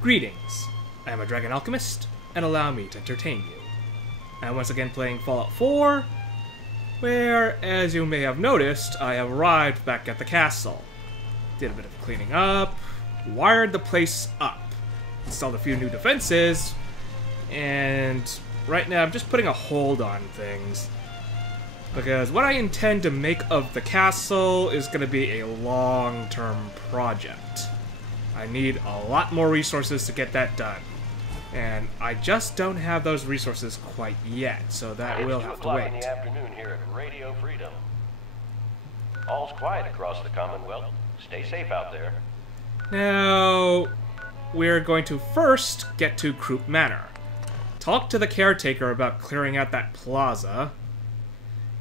Greetings, I am a dragon alchemist, and allow me to entertain you. I am once again playing Fallout 4, where, as you may have noticed, I have arrived back at the castle. Did a bit of cleaning up, wired the place up, installed a few new defenses, and right now I'm just putting a hold on things. Because what I intend to make of the castle is going to be a long-term project. I need a lot more resources to get that done. And I just don't have those resources quite yet, so that will have to wait. It's 2 o'clock in the afternoon here at Radio Freedom. All's quiet across the Commonwealth. Stay safe out there. Now, we're going to first get to Croup Manor. Talk to the caretaker about clearing out that plaza.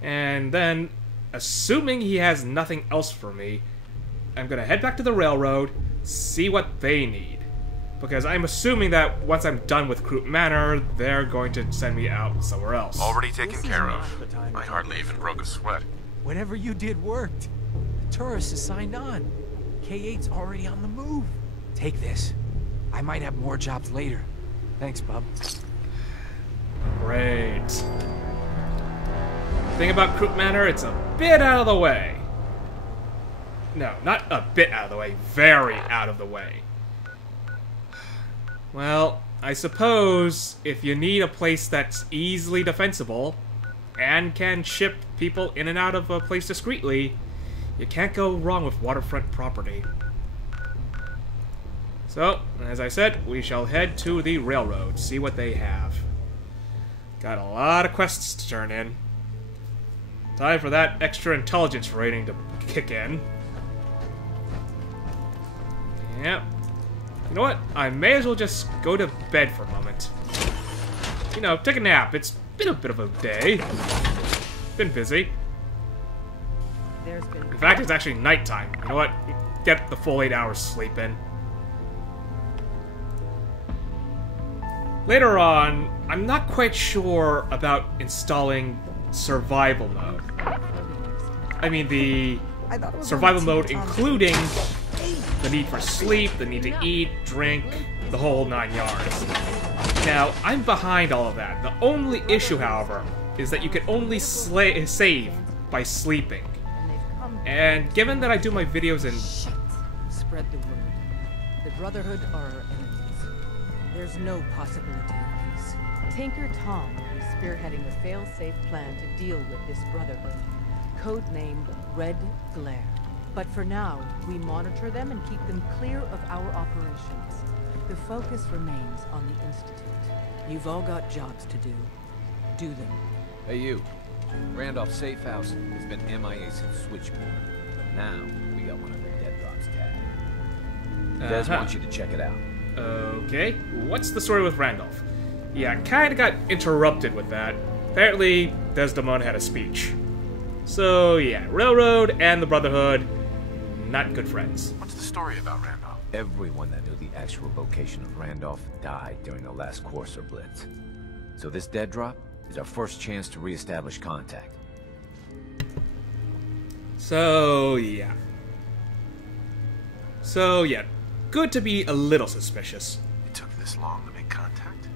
And then, assuming he has nothing else for me, I'm going to head back to the railroad, see what they need. Because I'm assuming that once I'm done with Croup Manor, they're going to send me out somewhere else. Already taken care of. I hardly even broke a sweat. Whatever you did worked. The tourist is signed on. K8's already on the move. Take this. I might have more jobs later. Thanks, bub. Great. Thing about Croup Manor, it's a bit out of the way. No, not a bit out of the way, very out of the way. Well, I suppose if you need a place that's easily defensible and can ship people in and out of a place discreetly, you can't go wrong with waterfront property. So, as I said, we shall head to the railroad, see what they have. Got a lot of quests to turn in. Time for that extra intelligence rating to kick in. Yep. You know what? I may as well just go to bed for a moment. You know, take a nap. It's been a bit of a day. Been busy. In fact, it's actually nighttime. You know what? Get the full 8 hours sleep in. Later on, I'm not quite sure about installing survival mode. I mean, the survival mode including the need for sleep, the need to eat, drink, the whole 9 yards. Now, I'm behind all of that. The only issue, however, is that you can only save by sleeping. And given that I do my videos in... Spread the word. The Brotherhood are our enemies. There's no possibility of peace. Tinker Tom is spearheading a fail-safe plan to deal with this Brotherhood, codenamed Red Glare. But for now, we monitor them and keep them clear of our operations. The focus remains on the Institute. You've all got jobs to do. Do them. Hey you. Randolph's safe house has been MIA since Switchboard. Now, we got one of the dead drops tagged. Des wants you to check it out. Okay. What's the story with Randolph? Yeah, kinda got interrupted with that. Apparently, Desdemona had a speech. So, yeah, Railroad and the Brotherhood, not good friends. What's the story about Randolph? Everyone that knew the actual location of Randolph died during the last Courser Blitz. So this dead drop is our first chance to re-establish contact. So, yeah. Good to be a little suspicious. It took this long to make contact?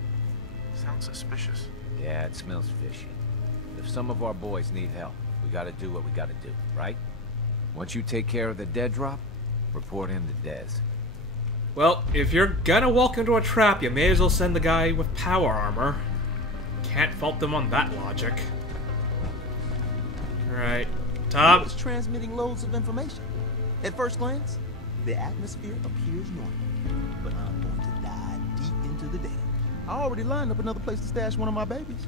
Sounds suspicious. Yeah, it smells fishy. If some of our boys need help, we gotta do what we gotta do, right? Once you take care of the dead drop, report in to Des. Well, if you're gonna walk into a trap, you may as well send the guy with power armor. Can't fault them on that logic. Right. Tom? It's transmitting loads of information. At first glance, the atmosphere appears normal. But I'm going to dive deep into the data. I already lined up another place to stash one of my babies.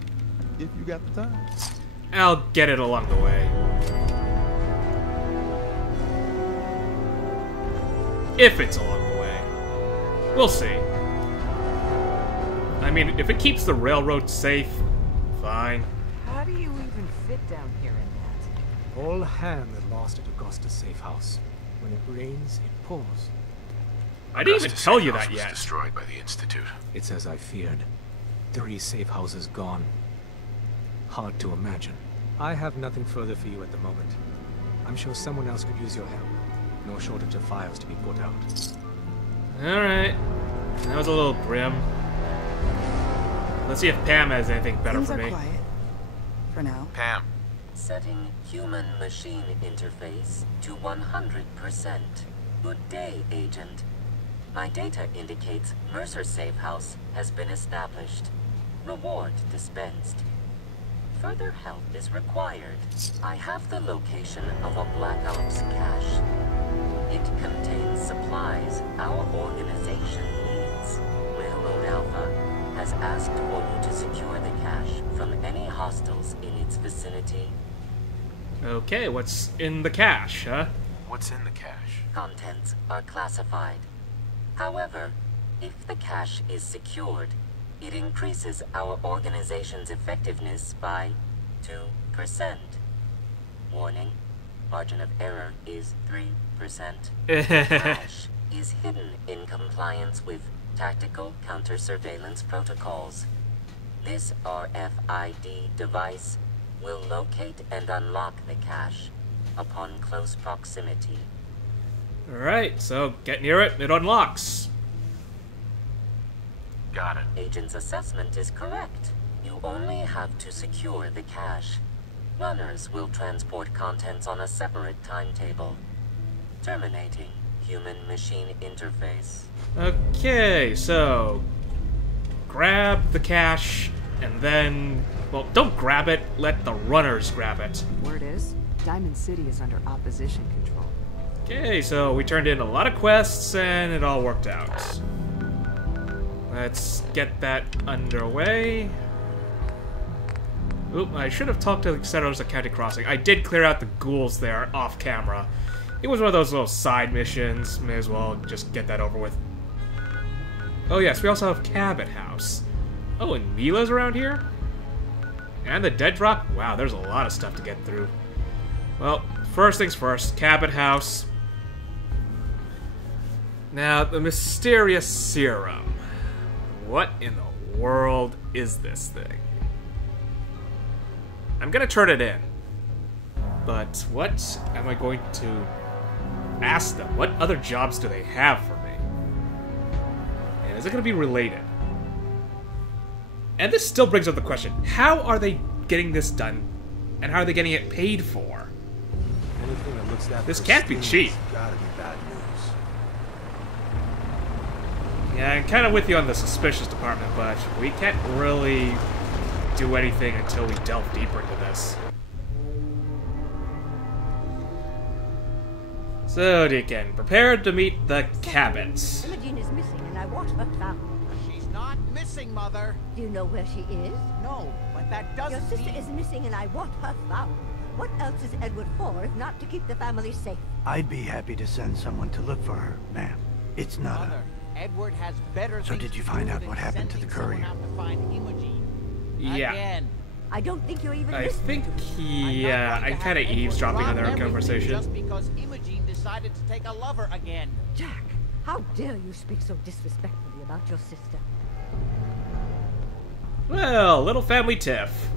If you got the time. I'll get it along the way. If it's along the way. We'll see. I mean, if it keeps the railroad safe, fine. How do you even fit down here in that? All hand that lost at Augusta's safe house. When it rains, it pours. I didn't even Augusta's tell safe you house that was yet. Destroyed by the Institute. It's as I feared. 3 safe houses gone. Hard to imagine. I have nothing further for you at the moment. I'm sure someone else could use your help. No shortage of files to be put out. Alright. That was a little grim. Let's see if Pam has anything better Things for are me. quiet. For now. Pam, Setting human-machine interface to 100%. Good day, Agent. My data indicates Mercer Safe House has been established. Reward dispensed. Further help is required. I have the location of a Black Ops cache. It contains supplies our organization needs. Railroad Alpha has asked for you to secure the cache from any hostiles in its vicinity. Okay, what's in the cache, huh? what's in the cache? Contents are classified. However, if the cache is secured, it increases our organization's effectiveness by 2%. Warning, margin of error is 3%. The cache is hidden in compliance with tactical counter-surveillance protocols. This RFID device will locate and unlock the cache upon close proximity. Alright, so get near it, it unlocks. Got it. Agent's assessment is correct. You only have to secure the cache. Runners will transport contents on a separate timetable. Terminating human-machine interface. Okay, so grab the cache and then, well, don't grab it, let the runners grab it. Word is, Diamond City is under opposition control. Okay, so we turned in a lot of quests and it all worked out. Let's get that underway. Oop, I should have talked to the settlers at County Crossing. I did clear out the ghouls there off camera. It was one of those little side missions. May as well just get that over with. Oh yes, we also have Cabot House. Oh, and Mila's around here? And the Dead Drop? Wow, there's a lot of stuff to get through. Well, first things first, Cabot House. Now, the mysterious serum. What in the world is this thing? I'm gonna turn it in. But what am I going to ask them? What other jobs do they have for me? And is it gonna be related? And this still brings up the question, how are they getting this done? And how are they getting it paid for? Anything that looks that This can't be cheap. Gotta be bad news. Yeah, I'm kind of with you on the suspicious department, but we can't really do anything until we delve deeper into this. So, Deacon, prepared to meet the Cabots. Imogen is missing, and I want her found. She's not missing, Mother. Do you know where she is? No, but that doesn't Your sister mean... is missing, and I want her found. What else is Edward for, if not to keep the family safe? I'd be happy to send someone to look for her, ma'am. It's not Mother, Edward has better So things did you to find do out than what happened to the sending courier? someone out to find Imogen. Yeah. Again. I don't think you're even I listening think to me. yeah, I'm kind of eavesdropping on their Drop everything conversation. Just because Imogen decided to take a lover again. Jack, how dare you speak so disrespectfully about your sister? Well, little family tiff.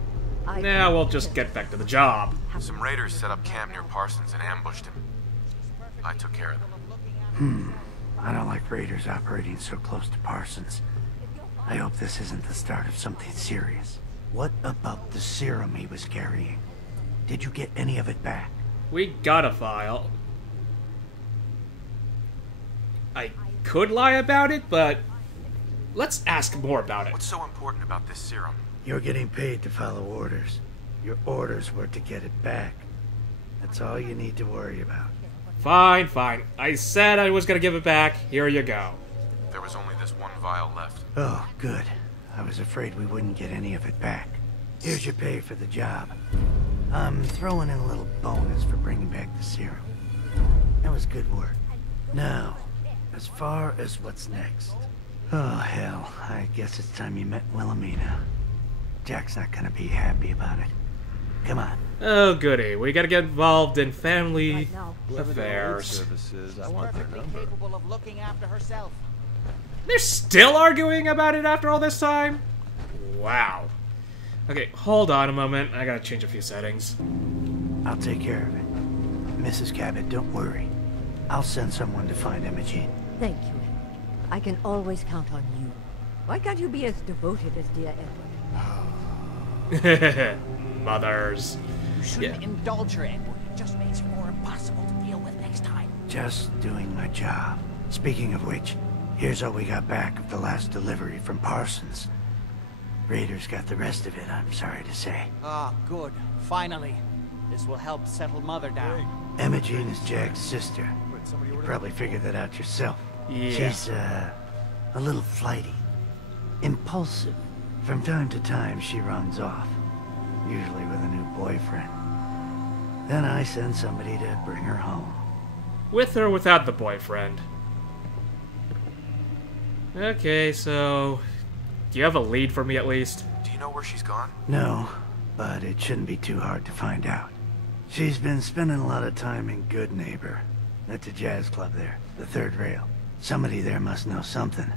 I Now we'll just get back to the job. Some raiders set up camp near Parsons and ambushed him. I took care of them. I don't like raiders operating so close to Parsons. I hope this isn't the start of something serious. What about the serum he was carrying? Did you get any of it back? We got a file. I could lie about it, but let's ask more about it. What's so important about this serum? You're getting paid to follow orders. Your orders were to get it back. That's all you need to worry about. Fine, fine. I said I was gonna give it back. Here you go. There was only this one vial left. Oh, good. I was afraid we wouldn't get any of it back. Here's your pay for the job. I'm throwing in a little bonus for bringing back the serum. That was good work. Now, as far as what's next. Oh, hell. I guess it's time you met Wilhelmina. Jack's not gonna be happy about it. Come on. Oh, goody. We gotta get involved in family affairs. Services. I want their Perfectly number. capable of looking after herself. They're still arguing about it after all this time? Wow. Okay, hold on a moment. I gotta change a few settings. I'll take care of it. Mrs. Cabot, don't worry. I'll send someone to find Imogen. Thank you. I can always count on you. Why can't you be as devoted as dear Edward? Mothers. You shouldn't indulge her, Edward. It just makes her more impossible to deal with next time. Just doing my job. Speaking of which, here's what we got back of the last delivery from Parsons. Raiders got the rest of it, I'm sorry to say. Ah, good. Finally. This will help settle Mother down. Imogene is Jack's sister. You probably figured that out yourself. Yeah. She's, a little flighty. Impulsive. From time to time, she runs off. Usually with a new boyfriend. Then I send somebody to bring her home. With or without the boyfriend? Okay, so... do you have a lead for me at least? Do you know where she's gone? No, but it shouldn't be too hard to find out. She's been spending a lot of time in Goodneighbor. That's a jazz club there, the third rail. Somebody there must know something.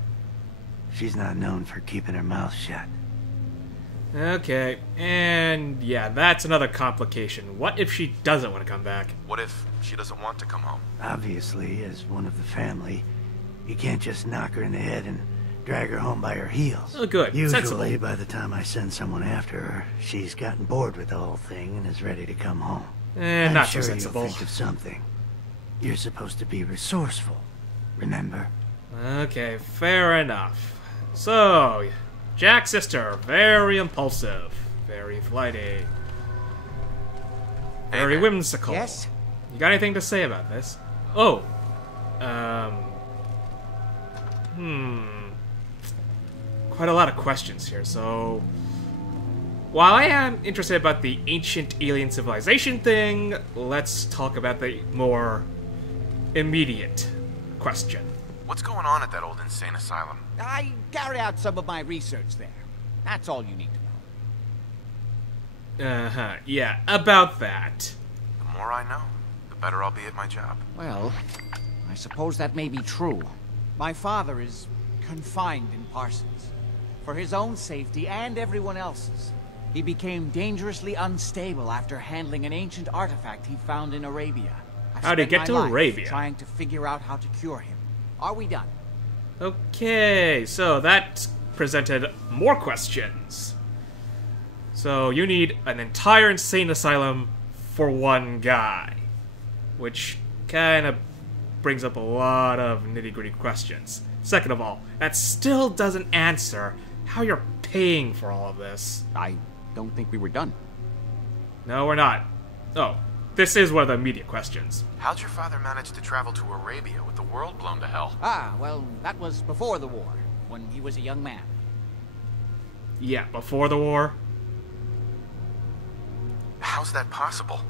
She's not known for keeping her mouth shut. Okay, and yeah, that's another complication. What if she doesn't want to come back? What if she doesn't want to come home? Obviously, as one of the family, you can't just knock her in the head and drag her home by her heels. Oh, good. Usually, Sensible. by the time I send someone after her, she's gotten bored with the whole thing and is ready to come home. I'm Not sure so sensible. You'll think of something. You're supposed to be resourceful, remember? Okay, fair enough. So, Jack's sister, very impulsive, very flighty, very whimsical. Yes? You got anything to say about this? Oh, quite a lot of questions here, so... while I am interested about the ancient alien civilization thing, let's talk about the more immediate question. What's going on at that old insane asylum? I carried out some of my research there. That's all you need to know. Uh-huh, yeah, about that. The more I know, the better I'll be at my job. Well, I suppose that may be true. My father is confined in Parsons. For his own safety and everyone else's. He became dangerously unstable after handling an ancient artifact he found in Arabia. How'd he get to Arabia? Trying to figure out how to cure him. Are we done? Okay, so that presented more questions. So you need an entire insane asylum for one guy, which kind of brings up a lot of nitty-gritty questions. Second of all, that still doesn't answer how you're paying for all of this. I don't think we were done. No, we're not. Oh, this is one of the immediate questions. How'd your father manage to travel to Arabia with the world blown to hell? Ah, well, that was before the war, when he was a young man. Yeah, before the war. How's that possible?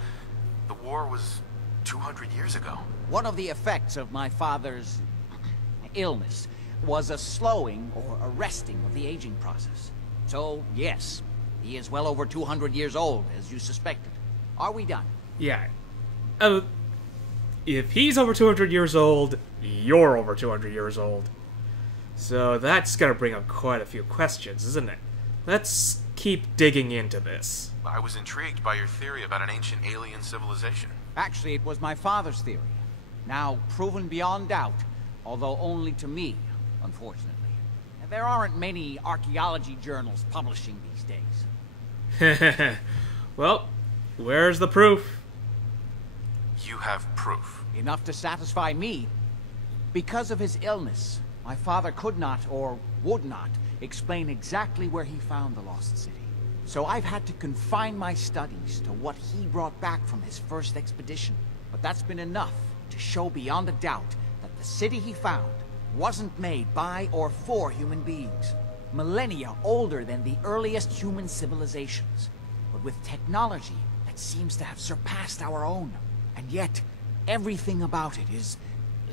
The war was 200 years ago. One of the effects of my father's illness was a slowing or arresting of the aging process. So, yes, he is well over 200 years old, as you suspected. Are we done? Yeah. If he's over 200 years old, you're over 200 years old. So that's gonna bring up quite a few questions, isn't it? Let's keep digging into this. I was intrigued by your theory about an ancient alien civilization. Actually, it was my father's theory. Now proven beyond doubt, although only to me, unfortunately. There aren't many archaeology journals publishing these days. Well, where's the proof? You have proof. Enough to satisfy me. Because of his illness, my father could not, or would not, explain exactly where he found the lost city. So I've had to confine my studies to what he brought back from his first expedition. But that's been enough to show beyond a doubt that the city he found wasn't made by or for human beings. Millennia older than the earliest human civilizations, but with technology that seems to have surpassed our own. And yet, everything about it is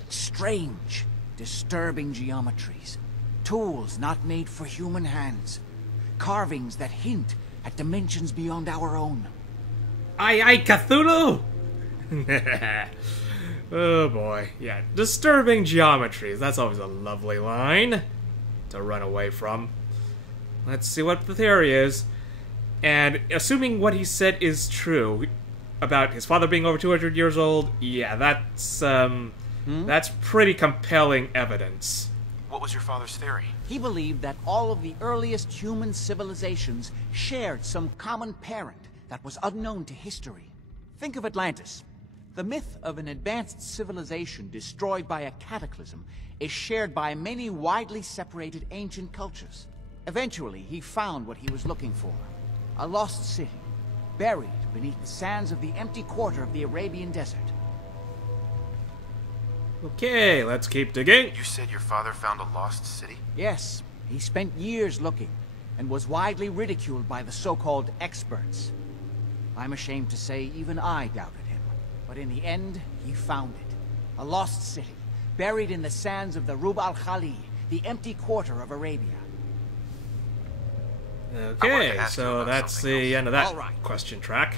strange, disturbing geometries, tools not made for human hands, carvings that hint at dimensions beyond our own. Aye, Cthulhu! Oh boy, yeah, disturbing geometries, that's always a lovely line to run away from. Let's see what the theory is. And assuming what he said is true about his father being over 200 years old, yeah, that's pretty compelling evidence. What was your father's theory? He believed that all of the earliest human civilizations shared some common parent that was unknown to history. Think of Atlantis. The myth of an advanced civilization destroyed by a cataclysm is shared by many widely separated ancient cultures. Eventually, he found what he was looking for. A lost city, buried beneath the sands of the empty quarter of the Arabian desert. Okay, let's keep digging. You said your father found a lost city? Yes, he spent years looking, and was widely ridiculed by the so-called experts. I'm ashamed to say even I doubted him. But in the end, he found it. A lost city, buried in the sands of the Rub al-Khali, the empty quarter of Arabia. Okay, so that's the end of that question track.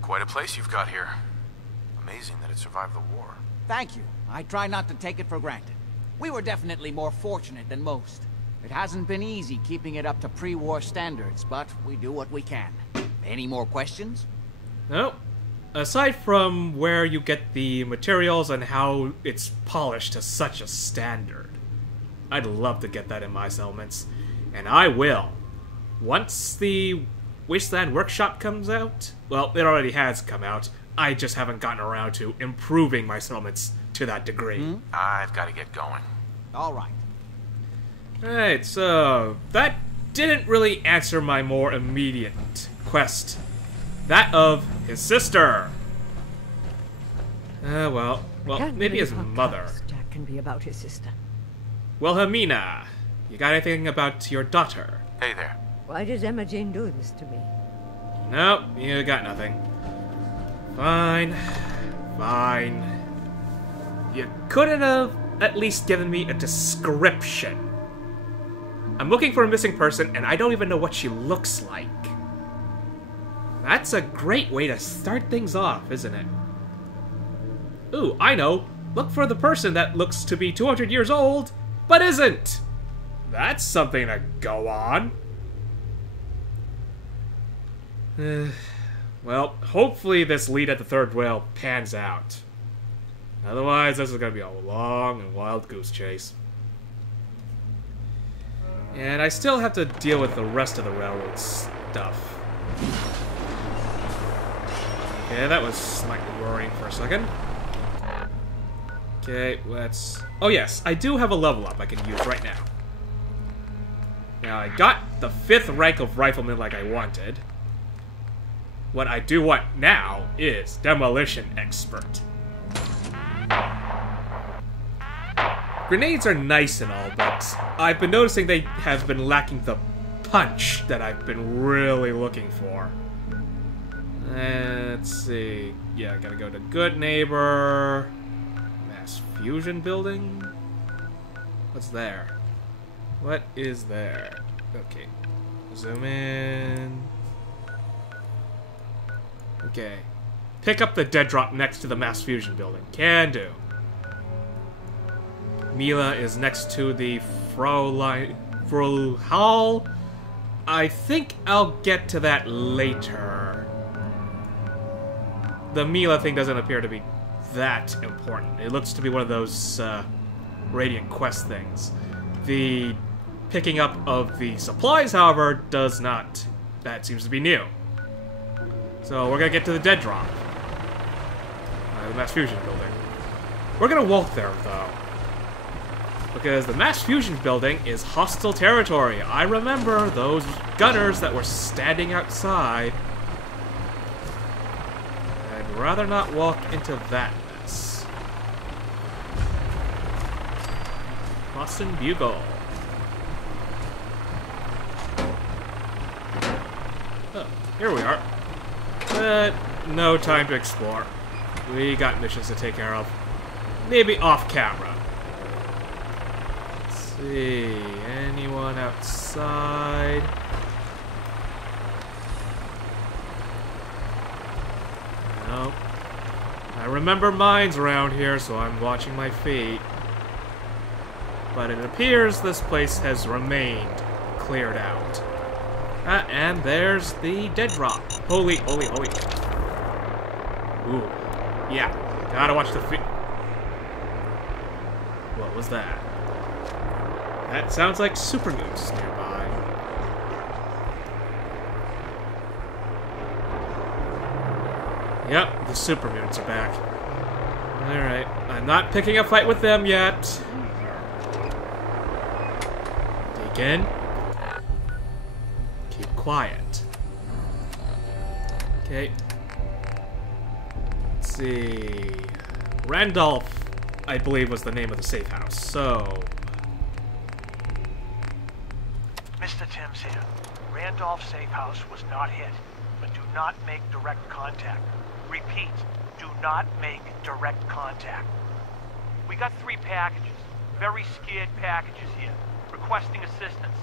Quite a place you've got here. Amazing that it survived the war. Thank you. I try not to take it for granted. We were definitely more fortunate than most. It hasn't been easy keeping it up to pre-war standards, but we do what we can. Any more questions? No. Aside from where you get the materials and how it's polished to such a standard, I'd love to get that in my settlements. And I will. Once the Wasteland Workshop comes out, well, it already has come out, I just haven't gotten around to improving my settlements to that degree. I've got to get going. Alright. Alright, so that didn't really answer my more immediate quest. That of his sister. Well, maybe his mother. Jack can be about his sister. Wilhelmina, you got anything about your daughter? Hey there. Why does Emma Jane do this to me? Nope, you got nothing. Fine. Fine. You couldn't have at least given me a description. I'm looking for a missing person, and I don't even know what she looks like. That's a great way to start things off, isn't it? Ooh, I know. Look for the person that looks to be 200 years old, but isn't. That's something to go on. Well, hopefully this lead at the third whale pans out. Otherwise, this is going to be a long and wild goose chase. And I still have to deal with the rest of the railroad stuff. Okay, that was slightly worrying for a second. Okay, let's... Oh yes, I do have a level up I can use right now. Now, I got the 5th rank of rifleman like I wanted. What I do want now is Demolition Expert. Grenades are nice and all, but I've been noticing they have been lacking the punch that I've been really looking for. Let's see. Yeah, I gotta go to Goodneighbor. Mass Fusion Building? What's there? What is there? Okay. Zoom in. Okay. Pick up the dead drop next to the Mass Fusion Building. Can do. Mila is next to the Fraulein Hall. I think I'll get to that later. The Mila thing doesn't appear to be that important. It looks to be one of those Radiant Quest things. The picking up of the supplies, however, does not. That seems to be new. So we're gonna get to the dead drop. The Mass Fusion Building. We're gonna walk there, though. Because the Mass Fusion Building is hostile territory. I remember those gunners that were standing outside. I'd rather not walk into that mess. Boston Bugle. Oh, here we are. But no time to explore. We got missions to take care of. Maybe off camera. Let's see. Anyone outside? Nope. I remember mines around here, so I'm watching my feet. But it appears this place has remained cleared out. And there's the dead drop. Holy. Ooh. Yeah. Gotta watch the feet. What was that? That sounds like super moose nearby. Yep, the super mutants are back. Alright, I'm not picking a fight with them yet. Deacon. Keep quiet. Okay. Let's see. Randolph, I believe, was the name of the safe house, so... Mr. Timms here. Randolph safe house was not hit, but do not make direct contact. Repeat, do not make direct contact. We got 3 packages, very scared packages here, requesting assistance.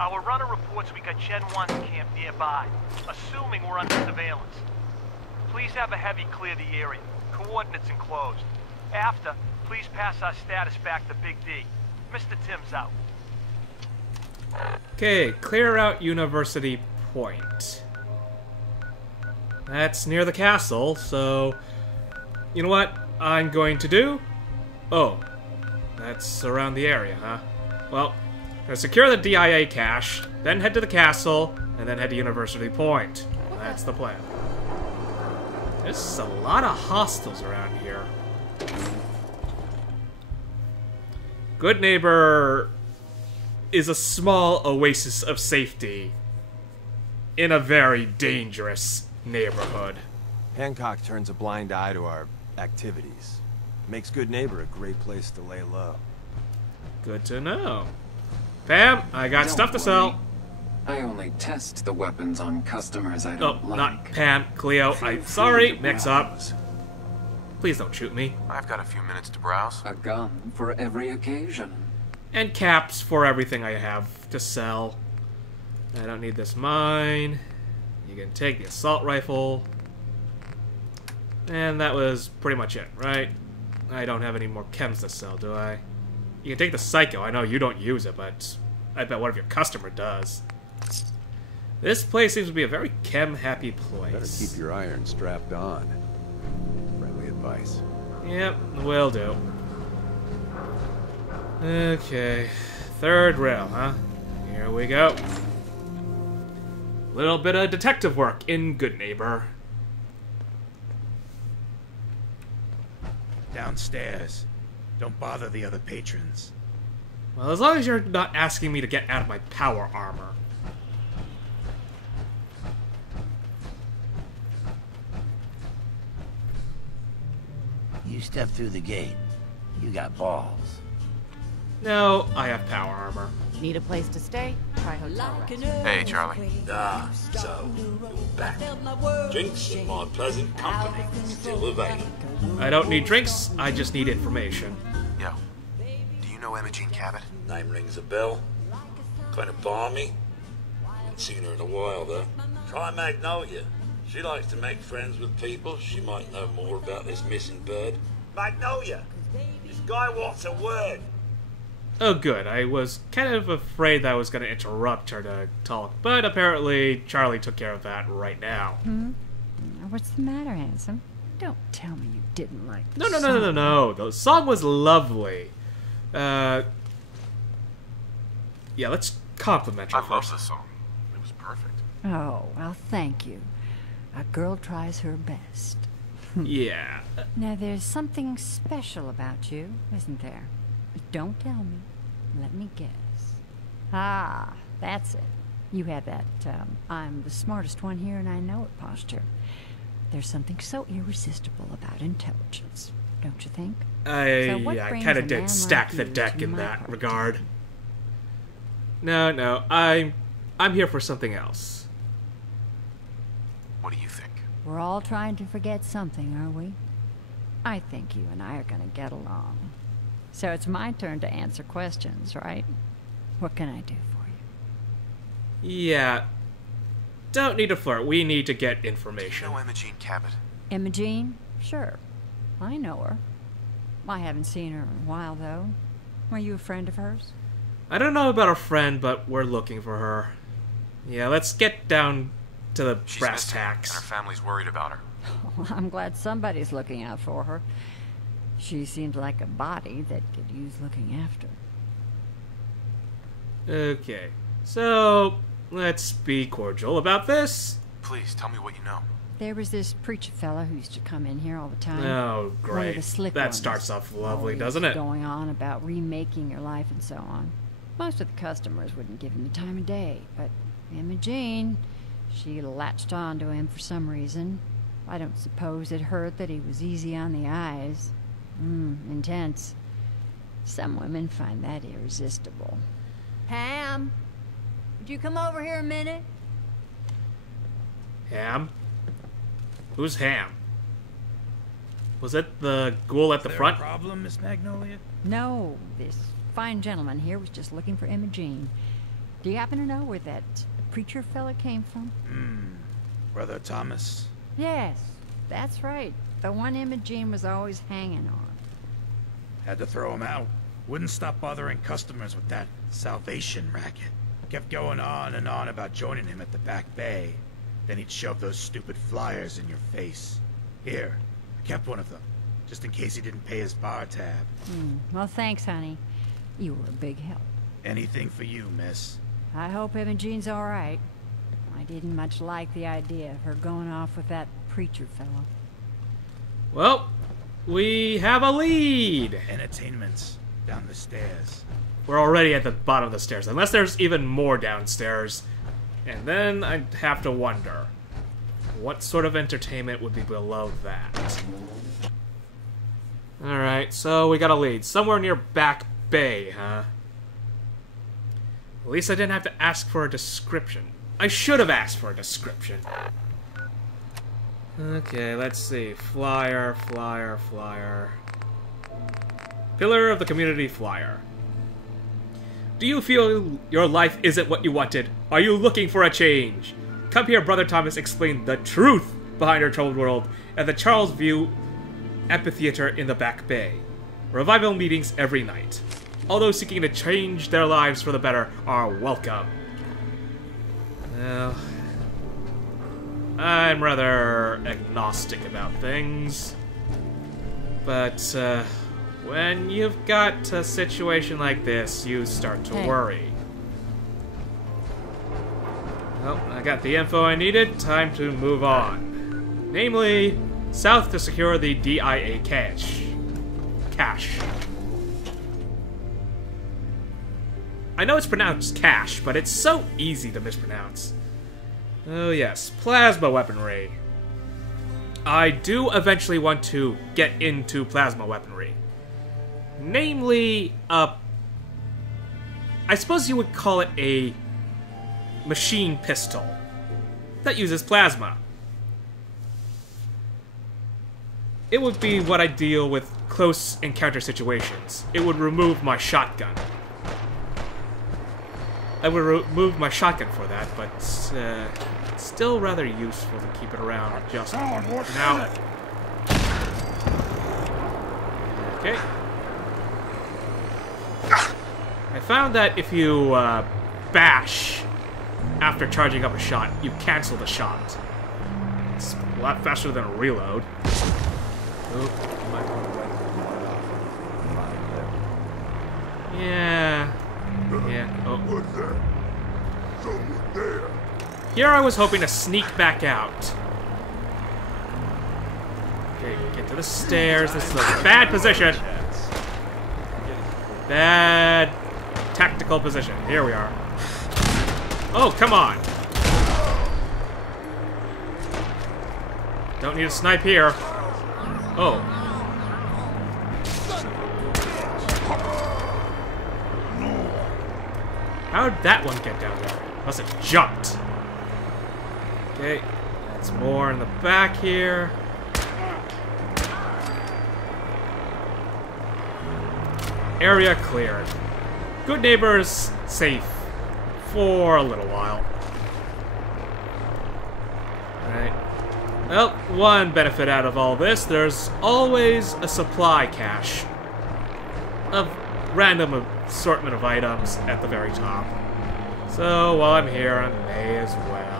Our runner reports we got Gen 1's camp nearby, assuming we're under surveillance. Please have a heavy clear the area. Coordinates enclosed. After, please pass our status back to Big D. Mr. Timms out. Okay, clear out University Point. That's near the castle, so... You know what I'm going to do? Oh, that's around the area, huh? Well, secure the DIA cache, then head to the castle, and then head to University Point. That's the plan. There's a lot of hostiles around here. Goodneighbor is a small oasis of safety in a very dangerous neighborhood. Hancock turns a blind eye to our activities. Makes Goodneighbor a great place to lay low. Good to know. Pam, I got stuff to sell. I only test the weapons on customers I don't like. Not Pam, Cleo. I'm sorry, mix up. Please don't shoot me. I've got a few minutes to browse. A gun for every occasion. And caps for everything I have to sell. I don't need this mine. You can take the assault rifle. And that was pretty much it, right? I don't have any more chems to sell, do I? You can take the Psycho. I know you don't use it, but I bet one of your customer does. This place seems to be a very chem-happy place. Better keep your iron strapped on. Friendly advice. Yep, will do. Okay, 3rd rail, huh? Here we go. Little bit of detective work in Goodneighbor. Downstairs. Don't bother the other patrons. Well, as long as you're not asking me to get out of my power armor. You step through the gate. You got balls. No, I have power armor. Need a place to stay? Try hotel rest. Hey, Charlie. Ah, so you're back. Drinks in my pleasant company still available. I don't need drinks, I just need information. Yo, do you know Imogene Cabot? Name rings a bell. Kind of balmy. Haven't seen her in a while, though. Try Magnolia. She likes to make friends with people. She might know more about this missing bird. Magnolia! This guy wants a word. Oh good, I was kind of afraid that I was going to interrupt her to talk, but apparently Charlie took care of that right now. What's the matter, handsome? Don't tell me you didn't like the No. The song was lovely. Yeah, let's compliment her I love first. this song. It was perfect. Oh, well, thank you. A girl tries her best. Yeah. Now, there's something special about you, isn't there? Don't tell me. Let me guess. Ah, that's it. You have that, I'm the smartest one here and I know it posture. There's something so irresistible about intelligence, don't you think? I kind of did stack the deck in that regard. No, I'm here for something else. What do you think? We're all trying to forget something, are we? I think you and I are gonna get along. So it's my turn to answer questions, right? What can I do for you? Yeah. Don't need to flirt. We need to get information. Do you know Imogene Cabot? Imogene? Sure. I know her. I haven't seen her in a while, though. Are you a friend of hers? I don't know about a friend, but we're looking for her. Yeah, let's get down to the brass tacks. And her family's worried about her. Well, I'm glad somebody's looking out for her. She seems like a body that could use looking after. Okay, so let's be cordial about this. Please, tell me what you know. There was this preacher fella who used to come in here all the time. Oh, great. One of the slick That ones. starts off lovely, Always doesn't it? Going on about remaking your life and so on. Most of the customers wouldn't give him the time of day, but Imogene, she latched on to him for some reason. I don't suppose it hurt that he was easy on the eyes. Intense. Some women find that irresistible. Ham, would you come over here a minute? Ham? Who's Ham? Was it the ghoul at the front? Problem, Miss Magnolia? No, this fine gentleman here was just looking for Imogene. Do you happen to know where that preacher fella came from? Brother Thomas. Yes, that's right. The one Imogene was always hanging on. Had to throw him out. Wouldn't stop bothering customers with that salvation racket. Kept going on and on about joining him at the back bay. Then he'd shove those stupid flyers in your face. Here, I kept one of them, just in case he didn't pay his bar tab. Well, thanks, honey. You were a big help. Anything for you, miss. I hope Imogene's all right. I didn't much like the idea of her going off with that preacher fellow. Well, we have a lead. Entertainment's down the stairs. We're already at the bottom of the stairs, unless there's even more downstairs. And then I'd have to wonder, what sort of entertainment would be below that? Alright, so we got a lead. Somewhere near Back Bay, huh? At least I didn't have to ask for a description. I should have asked for a description. Okay, let's see. Flyer, flyer, flyer. Pillar of the community flyer. Do you feel your life isn't what you wanted? Are you looking for a change? Come here, Brother Thomas explain the truth behind our troubled world at the Charles View Amphitheater in the Back Bay. Revival meetings every night. All those seeking to change their lives for the better are welcome. Well, I'm rather agnostic about things. But, when you've got a situation like this, you start to worry. Well, I got the info I needed. Time to move on. Namely, south to secure the DIA cache. I know it's pronounced cache, but it's so easy to mispronounce. Oh yes, plasma weaponry. I do eventually want to get into plasma weaponry. Namely, I suppose you would call it a machine pistol that uses plasma. It would be what I deal with close encounter situations. It would remove my shotgun. I would remove my shotgun for that, but it's still rather useful to keep it around just now. Okay. I found that if you bash after charging up a shot, you cancel the shot. It's a lot faster than a reload. Oop. Yeah. Oh. Here I was hoping to sneak back out. Okay, get to the stairs. This is a bad position. Bad tactical position. Here we are. Oh, come on. Don't need a snipe here. Oh. How'd that one get down there? Must have jumped. Okay, that's more in the back here. Area cleared. Goodneighbor is safe for a little while. Alright. Well, one benefit out of all this, there's always a supply cache of random assortment of items at the very top. So while I'm here, I may as well.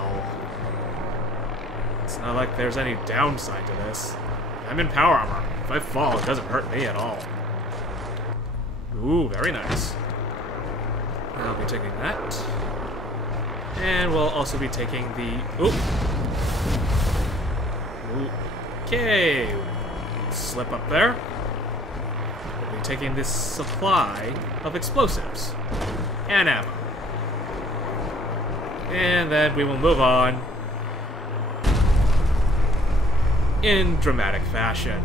It's not like there's any downside to this. I'm in power armor. If I fall, it doesn't hurt me at all. Ooh, very nice. I'll be taking that. And we'll also be taking the... Oop! Okay. Slip up there. We'll be taking this supply of explosives. And ammo. And then we will move on in dramatic fashion.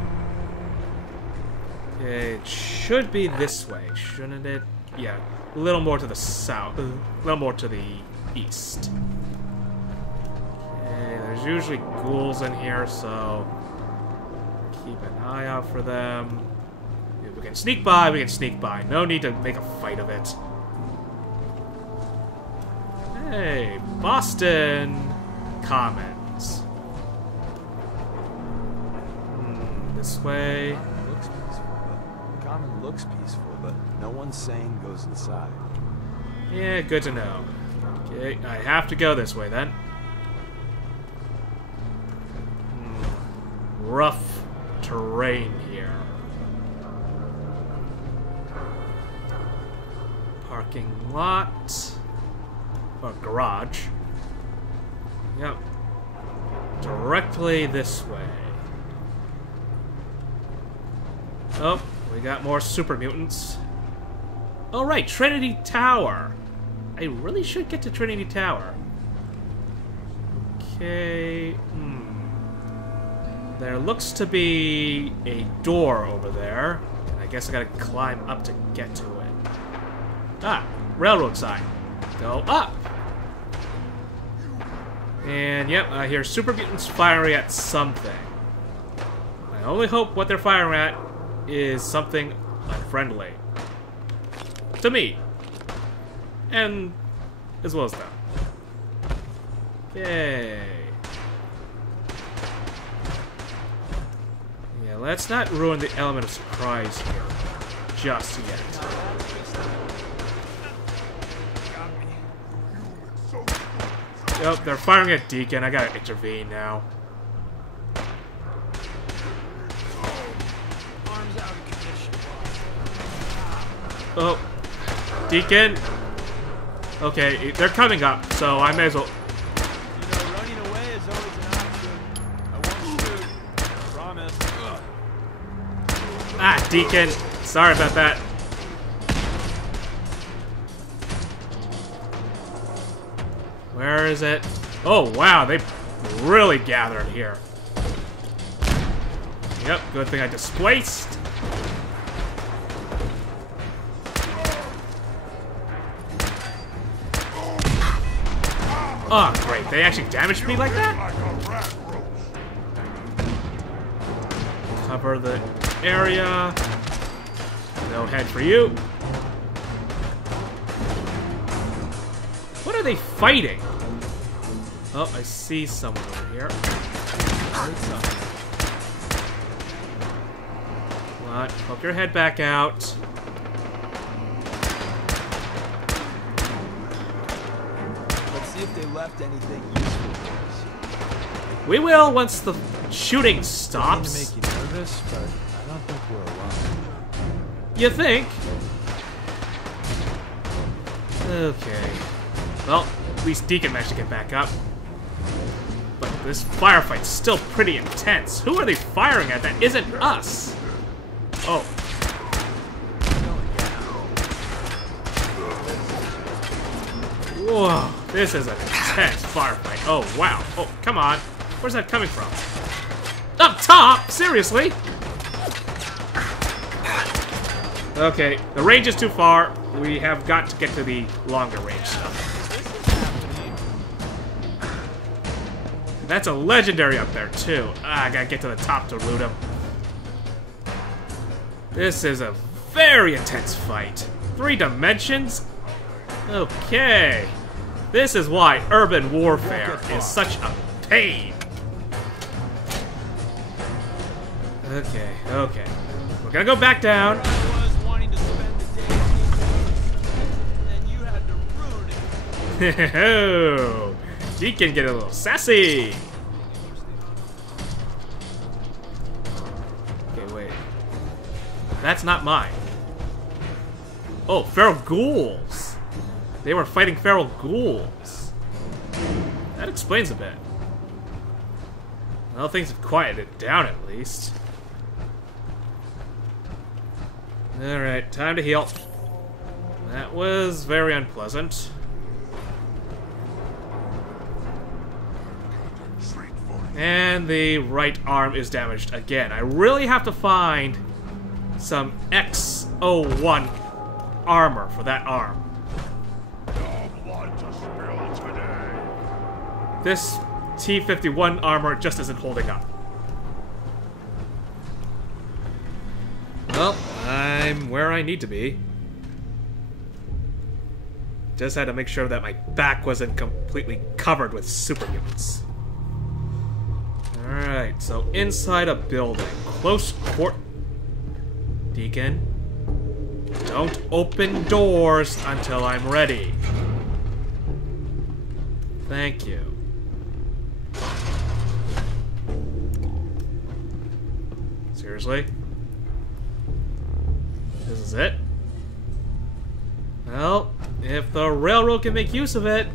Okay, it should be this way, shouldn't it? Yeah, a little more to the south, a little more to the east. Okay, there's usually ghouls in here, so keep an eye out for them. If we can sneak by, we can sneak by. No need to make a fight of it. Hey, Boston Commons. This way. Looks peaceful, but the common looks peaceful, but no one sane goes inside. Yeah, good to know. Okay, I have to go this way then. Rough terrain here. Parking lot. Or garage. Yep. Directly this way. Oh, we got more super mutants. Oh right, Trinity Tower. I really should get to Trinity Tower. Okay. There looks to be a door over there. I guess I gotta climb up to get to it. Ah, railroad sign. Go up. And yep, I hear super mutants firing at something. I only hope what they're firing at is something unfriendly. To me. And as well as them. Okay. Yeah, let's not ruin the element of surprise here just yet. Yep, they're firing at Deacon. I gotta intervene now. Oh, Deacon. Okay, they're coming up, so I may as well. You know, running away is always an option. I won't shoot. I promise. Ah, Deacon. Sorry about that. Where is it? Oh, wow, they really gathered here. Yep, good thing I displaced. Oh, great. They actually damaged me like that? Cover the area. No head for you. What are they fighting? Oh, I see someone over here. Come on, poke your head back out. Let's see if they left anything useful. We will once the shooting stops. I mean to make you nervous, but I don't think we're alone. You think? Okay. Well, at least Deacon managed to get back up. But this firefight's still pretty intense. Who are they firing at that isn't us? Oh. Whoa, this is an intense firefight. Oh, wow. Oh, come on. Where's that coming from? Up top? Seriously? Okay, the range is too far. We have got to get to the longer range stuff. That's a legendary up there, too. Ah, I gotta get to the top to loot him. This is a very intense fight. 3 dimensions? Okay. This is why urban warfare is such a pain. Okay, okay. We're gonna go back down. Oh, Deacon get a little sassy. Okay, wait. That's not mine. Oh, feral ghouls. They were fighting feral ghouls. That explains a bit. Well, things have quieted down at least. Alright, time to heal. That was very unpleasant. And the right arm is damaged again. I really have to find some X01 armor for that arm. This T-51 armor just isn't holding up. Well, I'm where I need to be. Just had to make sure that my back wasn't completely covered with superhumans. Alright, so inside a building. Close court. Deacon, don't open doors until I'm ready. Thank you. Seriously? This is it? Well, if the railroad can make use of it,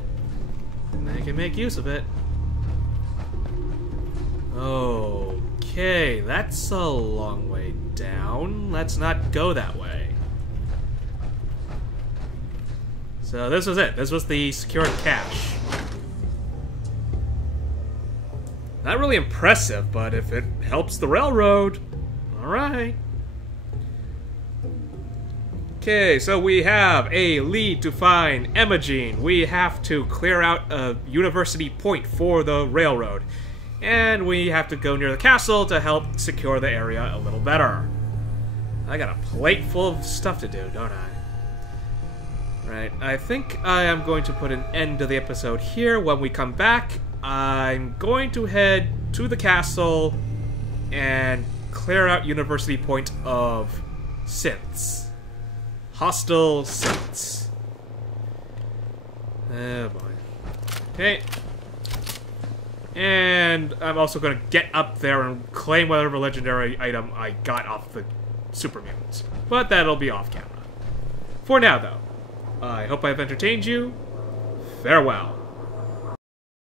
they can make use of it. Okay, that's a long way down. Let's not go that way. So this was it. This was the secured cache. Not really impressive, but if it helps the railroad, alright. Okay, so we have a lead to find Imogene. We have to clear out a university point for the railroad. And we have to go near the castle to help secure the area a little better. I got a plate full of stuff to do, don't I? Right, I think I am going to put an end to the episode here. When we come back, I'm going to head to the castle and clear out University Point of synths. Hostile synths. Oh boy. Okay. And I'm also going to get up there and claim whatever legendary item I got off the super mutants. But that'll be off camera. For now, though, I hope I've entertained you. Farewell.